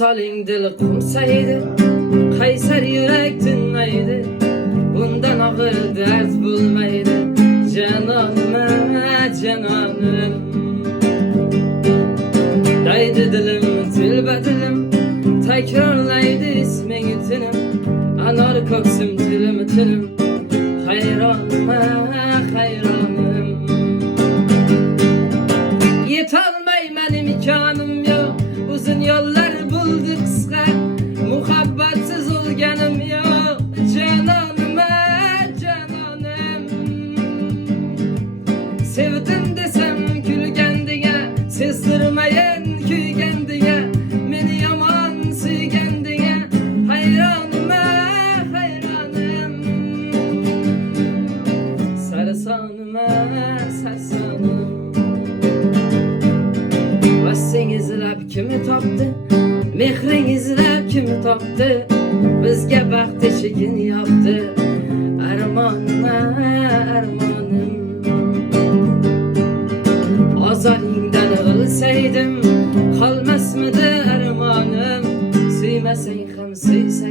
Visaling dil kumsaydı, Kaysar yürek dinmeydi. Bundan ağır dert bulmaydı. Cananım, cananım. Daydı dilim, tilbe dilim, tekrarlaydı ismini tinim. Anar köksüm tilim tilim, hayranım, hayranım. Yetolmay benim imkanım yok, uzun yollar buldu kısa. Muhabbatsiz olganım yok, cananım, cananım. Sevdim desem külgendiye, sezdirmeyen kuygendiye, meni yaman suygendiye, hayranım, hayranım. Sarsanım, sarsanım. Vassing izlab kimi topdi, mehring izlab kimi topdi, bizga baxt eshigin yopdi. Armonim, armonim. Azalingdan o'lsaydim, qolmasmidi armonim. Suymasang ham suysang